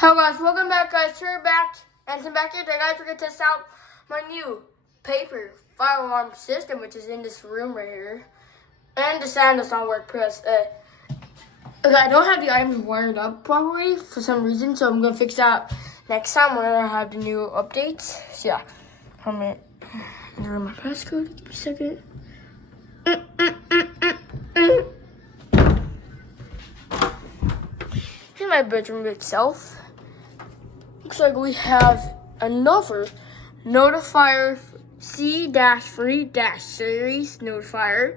Hello guys, welcome back guys, we're back, Anson back here today guys. We're going to test out my new paper fire alarm system, which is in this room right here. And the sound does not work because I don't have the items wired up properly for some reason, so I'm going to fix that next time when I have the new updates. So yeah, I'm going to enter my passcode, give me a second. Here's my bedroom itself. Looks like we have another Notifier C-3-series notifier.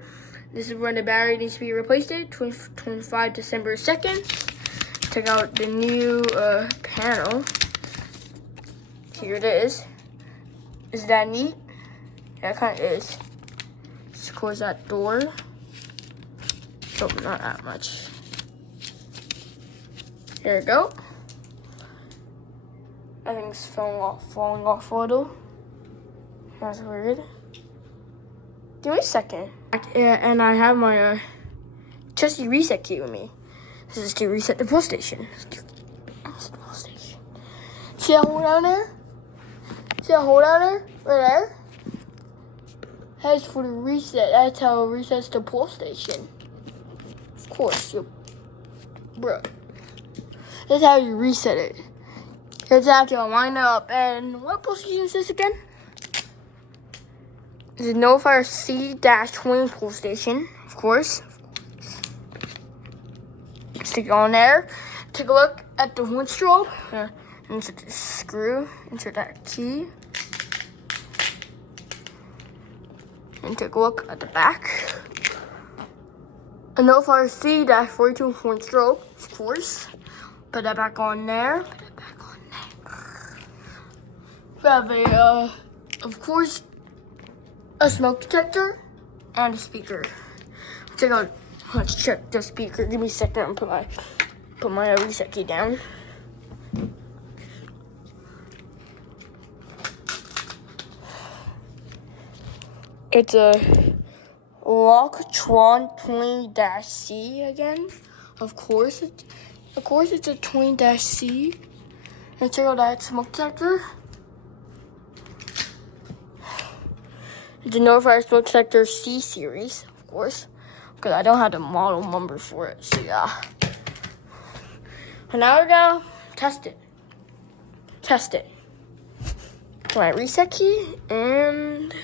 This is when the battery needs to be replaced at 25 December 2nd. Check out the new panel. Here it is. Is that neat? Yeah, it kind of is. Let's close that door. Oh, not that much. There we go. I think it's falling off a little. That's weird. Give me a second. Yeah, and I have my trusty reset key with me. This is to reset the pull station. See that hole down there? See that hole down there? Right there? That's for the reset. That's how it resets the pull station. Of course, bro. That's how you reset it. Here's after I line up. And what pull station is this again? It's a Notifier C-20 pull station, of course. Stick it on there. Take a look at the horn strobe. Insert the screw. Insert that key. And take a look at the back. A Notifier C-42 horn strobe, of course. Put that back on there. We have a, of course, a smoke detector and a speaker. Let's check the speaker. Give me a second and put my reset key down. It's a Locktron 20-C again. Of course it's a 20-C. And check out that smoke detector. It's a Notifier smoke detector C series, of course, because I don't have the model number for it. So yeah. And now we're gonna test it. My reset key and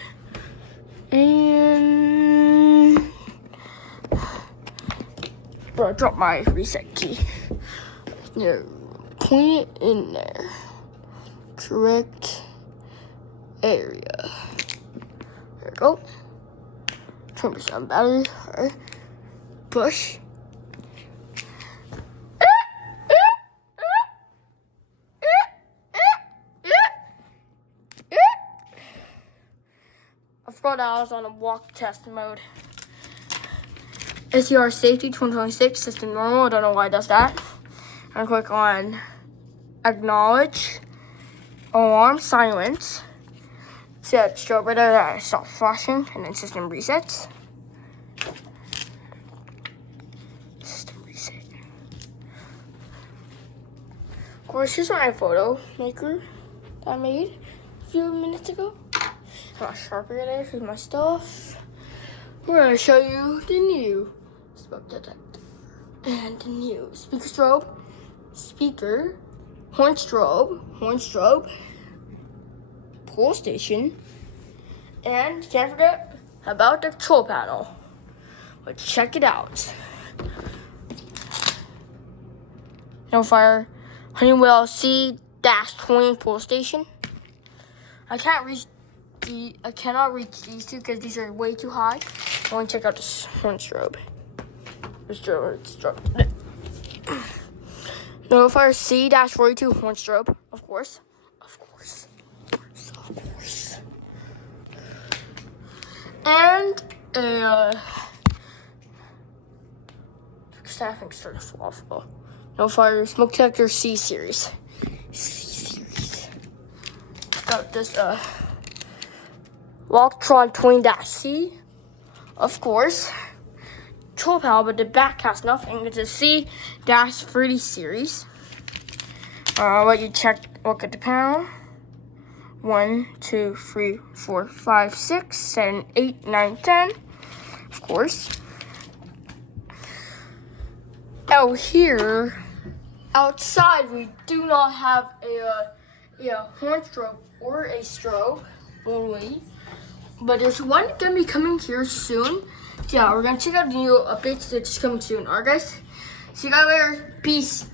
bro, I dropped my reset key. No, point it in there. Correct area. There we go. 20% battery. Alright. Push. I forgot I was on a walk test mode. SCR safety 2026 system normal. I don't know why it does that. I'm gonna click on acknowledge alarm silence. See that strobe right there that stops flashing, and then system resets. System reset. Of course, here's my photo maker that I made a few minutes ago. I got a Sharpie right there. Here's my stuff. We're gonna show you the new smoke detector and the new speaker, horn strobe, pull station, and can't forget about the control panel. But check it out. Notifier Honeywell C-20 pull station. I cannot reach these two because these are way too high. I want to check out this horn strobe. Notifier C-42 horn strobe, of course. And staffing started to fall off. Notifier smoke detector C series. Got this Locktron 20-C, of course. Control panel, but the back has nothing. It's a C-30 series. Let you look at the panel. 1, 2, 3, 4, 5, 6, 7, 8, 9, 10. Of course. Out here, outside, we do not have a horn strobe or a strobe only. But there's one gonna be coming here soon. So yeah, we're gonna check out the new updates that's coming soon. Alright guys? See you guys later. Peace.